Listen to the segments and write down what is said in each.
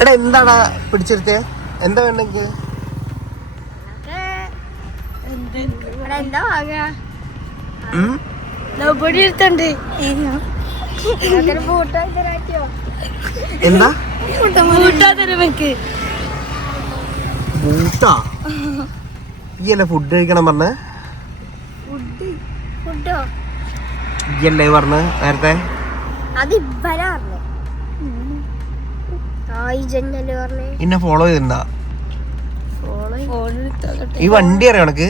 എടാ എന്താടാ പിടിച്ചെടുത്തേ? എന്താ വേണ്ടെങ്കിൽ എന്താ വാങ്ങാ? എന്താ ബൂട്ടാ? ഈയല്ലേ ഫുഡ് കഴിക്കണം പറഞ്ഞ്? ഈയല്ലേ പറഞ്ഞ് നേരത്തെ? എന്നെ ഫോളോ ചെയ്തിട്ടുണ്ടാ? ഈ വണ്ടി അറിയാം എനക്ക്?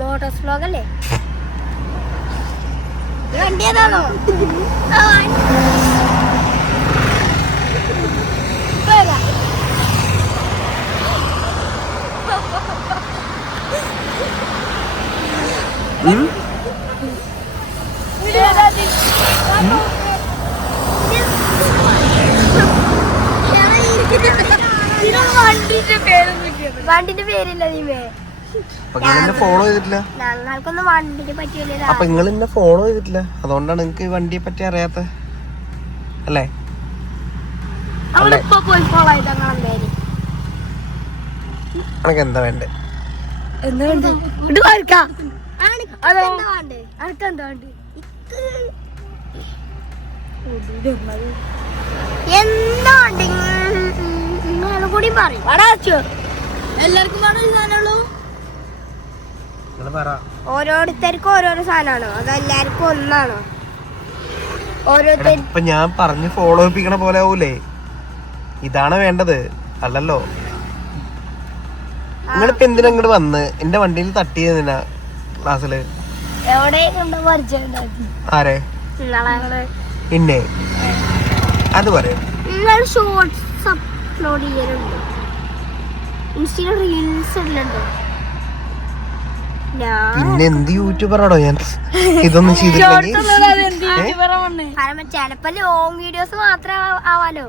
മോട്ടോസ് വ്ലോഗല്ലേ? വണ്ടി ഏതാണോ? വണ്ടിന്റെ പേരില്ല നീമേ. ഫോളോ ചെയ്തിട്ടില്ല. ഞങ്ങൾക്കൊന്നും വണ്ടിനെ പറ്റിയില്ല. അപ്പൊ നിങ്ങൾ എന്നെ ഫോളോ ചെയ്തിട്ടില്ല, അതുകൊണ്ടാണ് നിങ്ങക്ക് വണ്ടിയെ പറ്റി അറിയാത്ത അല്ലേ? അനക്ക് എന്താ വേണ്ടേ? കൂടി പറയും എല്ലാവർക്കും ഓരോരുത്തർക്കും ഓരോരോ സാധനമാണോ അതെല്ലാവർക്കും ഒന്നാണോ? ഇപ്പൊ ഞാൻ പറഞ്ഞ് ഫോളോ ചെയ്യിപ്പിക്കണ പോലെ ആവൂലേ? ഇതാണ് വേണ്ടത് അല്ലല്ലോ. നിങ്ങളിപ്പോ എന്തിനാ ഇങ്ങോട്ട് വന്ന് എന്റെ വണ്ടിയിൽ തട്ടിയതിനാ ക്ലാസ്സില്? ആരെ? പിന്നെ അത് പറയും. ഷോർട്സ് അപ്ലോഡ് ചെയ്യലുണ്ട്, ഇൻസ്റ്റയിൽ റീൽസ് ഇടലുണ്ട്. പിന്നെ എന്ത് യൂട്യൂബറാണോ ഞാൻ? ഇതൊന്നും ചെയ്തിട്ടില്ലെങ്കിൽ ചിലപ്പോ ലോങ് വീഡിയോസ് മാത്രം ആവാലോ,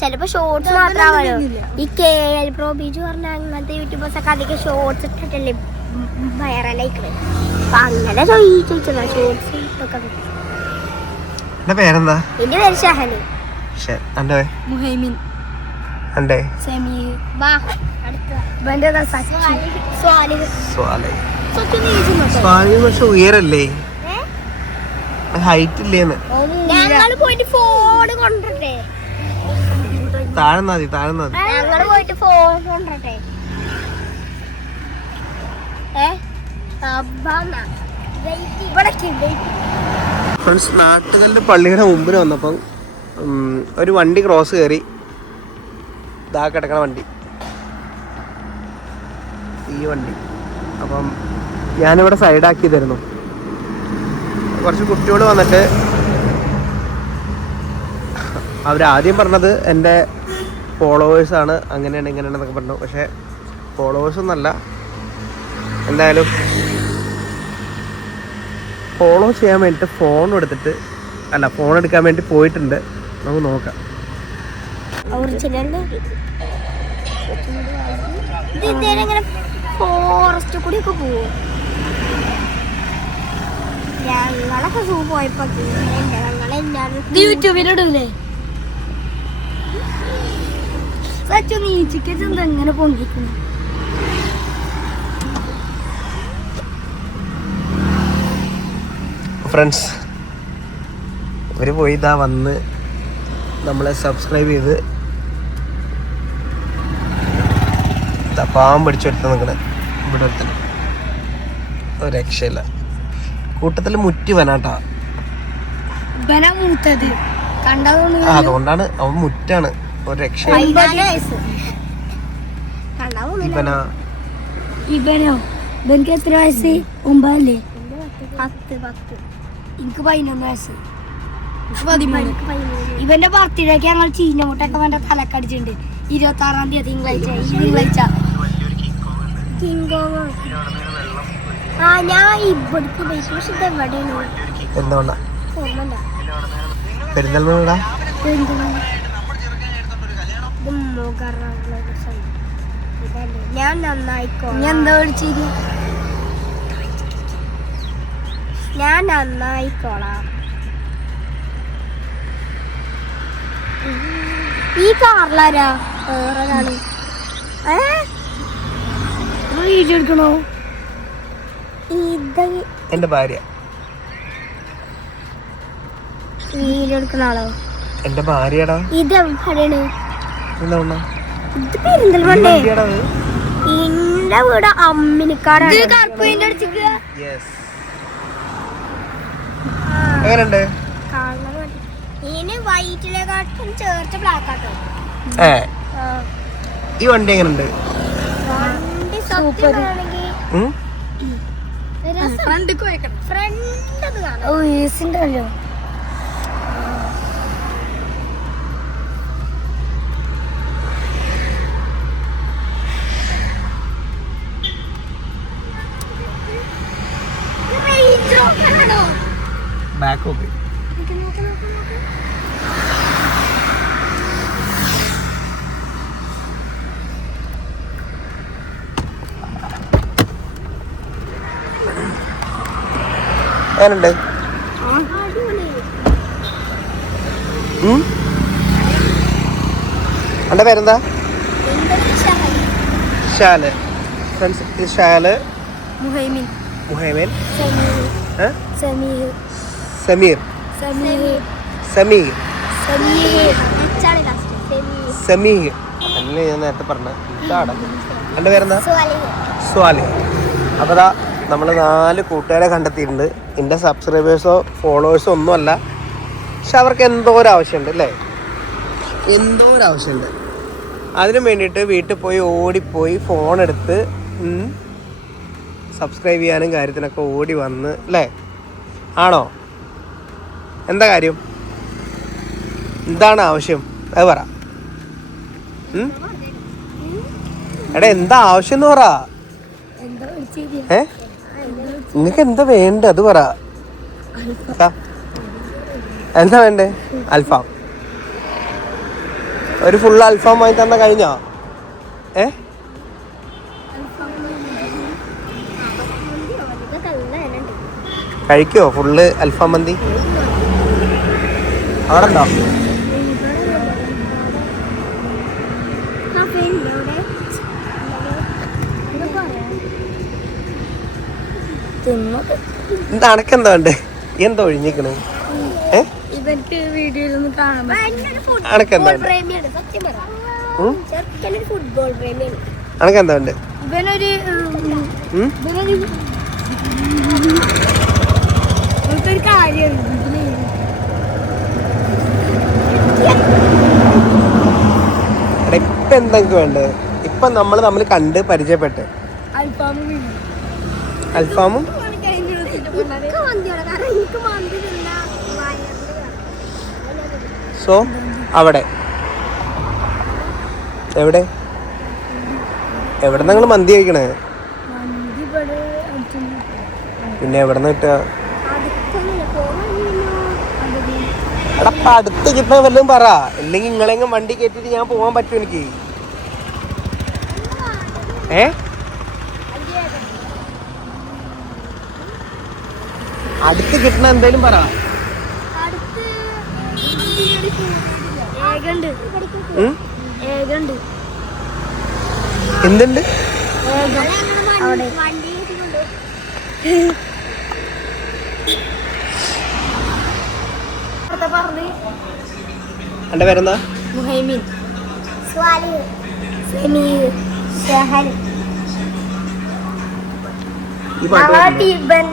ചിലപ്പോ ഷോർട്സ് മാത്രം ആവാലോ. ഈ KL Pro Biju പറഞ്ഞ അങ്ങനത്തെ യൂട്യൂബേഴ്സ് ഒക്കെ അധികം ഷോർട്സ് ഇട്ടിട്ടല്ലേ വൈറലായിക്കണേ. അപ്പൊ അങ്ങനെ ചോദിച്ചതാ ഷോർട്സ് ഇട്ടൊക്കെ. എന്റെ പേരെന്താ? എന്റെ പേര് ഷഹന്. മുഹൈമിൻ. പക്ഷെ ഉയരല്ലേ, ഹൈറ്റ് ഇല്ലേന്ന്. ഞങ്ങള് പോയിട്ട് ഫോൺ കൊണ്ടിട്ടെ താഴ്ന്നാതി. ഞങ്ങള് പോയിട്ട് ഫോൺ കൊണ്ടിട്ടെ. ഫ്രണ്ട്സ്, നാട്ടുകല്ല് പള്ളിയുടെ മുമ്പിൽ വന്നപ്പം ഒരു വണ്ടി ക്രോസ് കയറി. ഇതാ കിടക്കണ വണ്ടി, ഈ വണ്ടി. അപ്പം ഞാനിവിടെ സൈഡാക്കി തരുന്നു. കുറച്ച് കുട്ടികൾ വന്നിട്ട് അവരാദ്യം പറഞ്ഞത് എൻ്റെ ഫോളോവേഴ്സാണ്, അങ്ങനെയാണ് ഇങ്ങനെയാണെന്നൊക്കെ പറഞ്ഞു. പക്ഷേ ഫോളോവേഴ്സൊന്നുമല്ല. എന്തായാലും ഫോളോ ചെയ്യാൻ വേണ്ടിയിട്ട് ഫോൺ എടുക്കാൻ വേണ്ടി പോയിട്ടുണ്ട്. നമുക്ക് നോക്കാം. ഫോറസ്റ്റ് കൂടി ഒക്കെ പോവും. ഞങ്ങളൊക്കെ സൂ പോയപ്പോ യൂട്യൂബിലിടൂലേ നീച്ചിക്ക് എങ്ങനെ പൊങ്ങിക്കുന്നു. ഫ്രണ്ട്സ്, ഇവർ പോയി ഇതാ വന്ന് നമ്മളെ സബ്സ്ക്രൈബ് ചെയ്ത് പാവം പിടിച്ചെടുത്ത് നിൽക്കണേ. ഇവിടെ ഒരുത്തന്നെ ഒരു രക്ഷയില്ല. കൂട്ടത്തിൽ മുറ്റി വനാട്ടാ. അതുകൊണ്ടാണ് അവൻ മുറ്റാണ്, ഒരു രക്ഷയില്ല. ഇവനക്ക് എത്ര വയസ്സ്? 9 അല്ലേ? 10. എനിക്ക് 11 വയസ്സ്. ഇവന്റെ ബർത്ത്ഡേക്ക് ഞങ്ങൾ ചീഞ്ഞമുട്ടൊക്കെ വേണ്ട തലക്കടിച്ചിട്ടുണ്ട്. 26-ാം തീയതി തിങ്കളാഴ്ച. ഞാൻ ഇവിടേക്ക് എന്തുകൊണ്ടാ പെരിന്തൽമണ്ണ? ഞാൻ നന്നായിക്കോളാം. ഞാൻ നന്നായിക്കോളാം. ഈ കാറിലാരാ വേറൊരാള് വീഡിയോ എടുക്കണോ? ഇത് എന്റെ ഭാര്യ. വീഡിയോ എടുക്കുന്ന ആളോ? എന്റെ ഭാര്യടാ. ഇത് എവിടെയാണ്? എന്താ ഇത് പെരിന്തൽമണ്ണ. എന്റെ വീട് അമ്മിനിക്കാടാണ്. എങ്ങനെയുണ്ട്? ഇതിന് വൈറ്റിനെക്കാട്ടും ചേർത്ത് ബ്ലാക്ക് ആട്ടോ. ഈ വണ്ടി എങ്ങനെയുണ്ട്? വണ്ടി സൂപ്പർ. Front back okay. എങ്ങനുണ്ട്? എന്റെ പേരെന്താ? ഷാല്. ഫ്രണ്ട്സ്, ഇത് ഷാല്, മുഹൈമിൻ, സമീർ, സമീർ അല്ലേ ഞാൻ നേരത്തെ പറഞ്ഞ. എൻ്റെ പേരെന്താ? സ്വാലി. അപ്പോൾ ദാ നമ്മൾ 4 കൂട്ടുകാരെ കണ്ടെത്തിയിട്ടുണ്ട്. എൻ്റെ സബ്സ്ക്രൈബേഴ്സോ ഫോളോവേഴ്സോ ഒന്നുമല്ല, പക്ഷെ അവർക്ക് എന്തോ ഒരു ആവശ്യമുണ്ട് അല്ലേ, എന്തോ ഒരു ആവശ്യമുണ്ട്. അതിനു വേണ്ടിയിട്ട് വീട്ടിൽ പോയി ഓടിപ്പോയി ഫോണെടുത്ത് സബ്സ്ക്രൈബ് ചെയ്യാനും കാര്യത്തിനൊക്കെ ഓടി വന്ന് അല്ലേ? ആണോ? എന്താ കാര്യം? എന്താണ് ആവശ്യം? അത് പറ. എടാ എന്താ ആവശ്യം എന്ന് പറ. നിനക്ക് എന്താ വേണ്ട അത് പറ. എന്താ വേണ്ടേ? അൽഫാം. ഒരു ഫുൾ അൽഫാം വാങ്ങി തന്ന കഴിഞ്ഞോ? കഴിക്കോ ഫുള്ള് അൽഫാം മന്തി? അവിടെ ഉണ്ടോ? എന്താ അനക്കെന്താ ഉണ്ട്? എന്താ ഒഴിഞ്ഞിക്കണ്? അനക്കെന്താ അനക്കെന്താ ഉണ്ട്? ഇപ്പൊ എന്തെങ്കിലും വേണ്ടത്? ഇപ്പൊ നമ്മൾ തമ്മിൽ കണ്ട് പരിചയപ്പെട്ട് അൽഫാമും സോ അവിടെ എവിടെ നിങ്ങൾ മന്തി കഴിക്കണേ? പിന്നെ എവിടെ നിന്ന് കിട്ടുക? എടാ അടുത്ത് കിട്ടുന്ന വല്ലതും പറ, ഇല്ലെങ്കിൽ നിങ്ങളെങ്കിലും വണ്ടി കയറ്റിട്ട് ഞാൻ പോവാൻ പറ്റും എനിക്ക്. അടുത്ത് കിട്ടണ എന്തേലും പറ. എന്തുണ്ട്? എന്റെ പേരെന്താ? മുഹൈമിൻ, സ്വാലി, സമീർ, ഷഹൽ.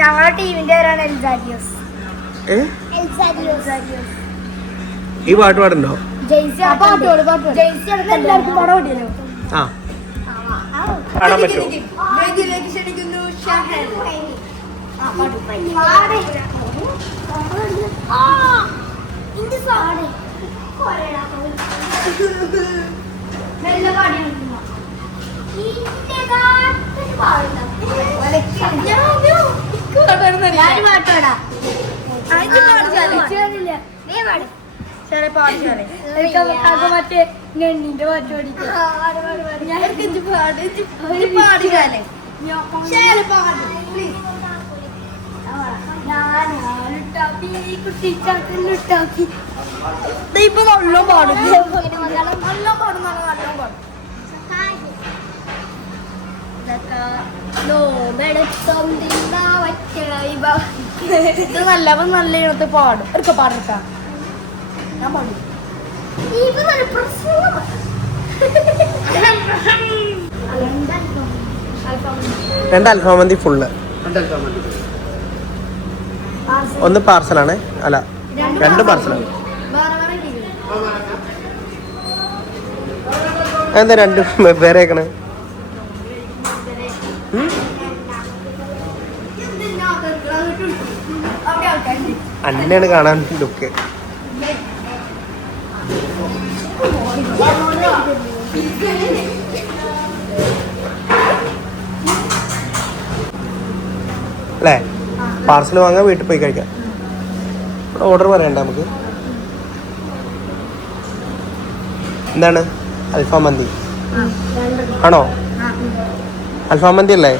ഞങ്ങളുടെ ടീമിന്റെ പേരാണ് എൽസാരിയോസ്. ഈ പാട്ട് പാടുണ്ടോ? പാടാൻ പറ്റുമോ? മറ്റേ ഞണ്ണിന്റെ പാട്ട് ഇപ്പൊ നല്ല പാടും. ഇത് നല്ല ഇനത്ത് പാടും എടുക്ക പാടട്ടാ ഞാൻ പാടും രണ്ട് അൽഫാമന്തി ഫുള്ള്. ഒന്ന് പാർസലാണ്, അല്ല രണ്ട് പാർസലാണ്. എന്താ രണ്ടും വേറെ ആക്കണേ? അന്നെയാണ് കാണാൻ ലുക്ക്. അല്ലേ? പാർസൽ വാങ്ങാൻ വീട്ടിൽ പോയി കഴിക്കാം. ഓർഡർ പറയണ്ട നമുക്ക്. എന്താണ്? അൽഫാം മന്തി ആണോ? അൽഫാം മന്തി അല്ലേ?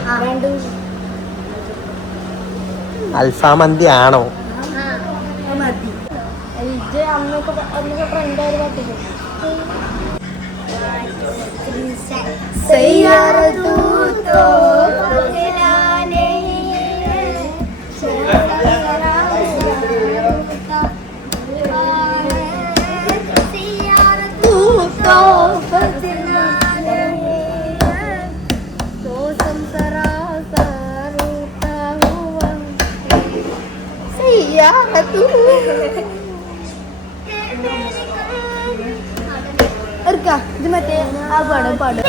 അൽഫാം മന്തി ആണോ? ഇത് മറ്റേ ആ പാടും